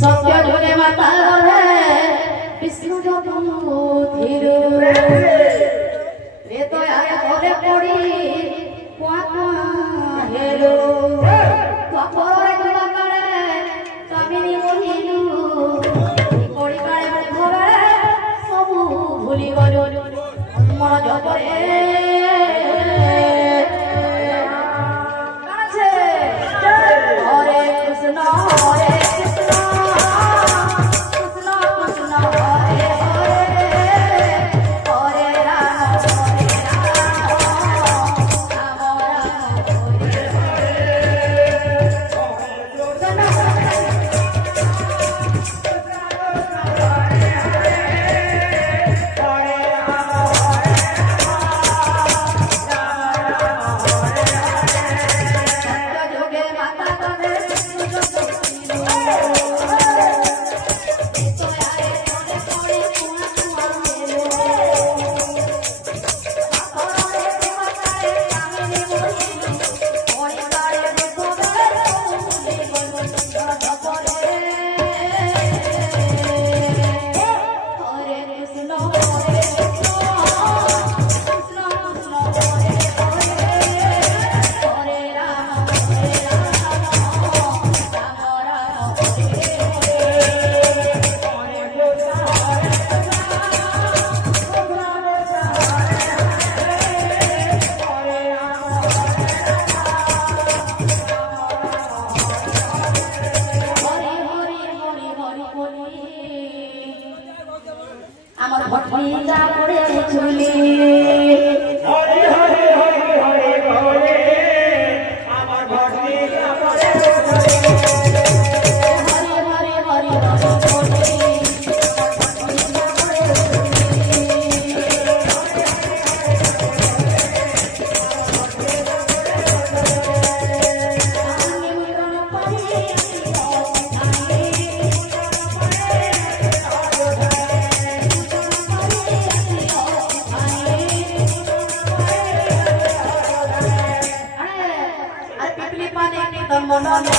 सत्य जुगे माता रे विष्णु धीर रे तो आए कोले पड़ी कुआ हेलो तोरे गुला करे कामिनी मोहिलू कोड़ी काले भोरे सब भूली गयो मन जपरे আমার ভট্টিটা পড়ে চুলি হরি হরি হরি হরি বলে আমার ভট্টিটা পড়ে চুলি হরি হরি হরি হরি বলে